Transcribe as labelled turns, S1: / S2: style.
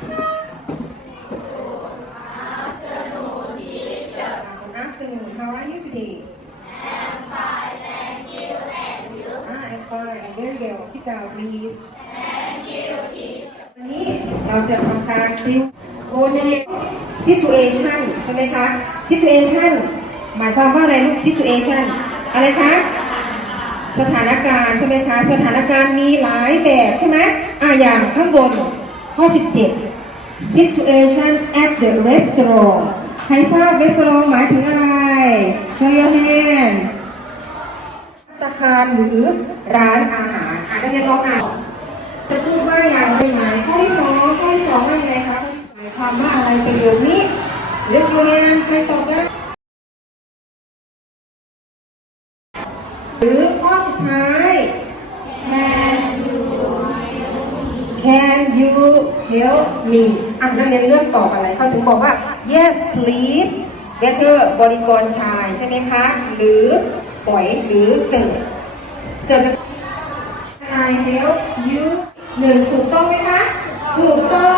S1: Good afternoon. How are you today? I'm fine, thank you. And you? Ah, I'm fine. Very well. Sit down, please. Thank you, teacher. วันนี้เราจะทำการคิวโอเน situation ใช่ไหมคะ situation หมายความว่าอะไรลูก situation อะไรคะ สถานการณ์ใช่ไหมคะ สถานการณ์มีหลายแบบใช่ไหมอ่าอย่างข้างบนข้อ 17 situation at the restaurant ใครทราบ restaurant หมายถึงอะไร show your hand ตาคารหรือร้านอาหารอ่านได้เรียนลองอ่านจะพูดว่าอย่างไรไหมข้อที่สองข้อที่สองว่าไงคะหมายความว่าอะไรประโยคนี้ raise your hand ใครตอบได้หรือข้อสุดท้าย Can you help me อะนักเรียนเลือกตอบอะไรเขาถึงบอกว่า yes please better บริกรชายใช่ไหมคะ หรือปล่อยหรือเสิร์ฟเสิร์ฟ I help you หนึ่งถูกต้องไหมคะ ถูกต้อง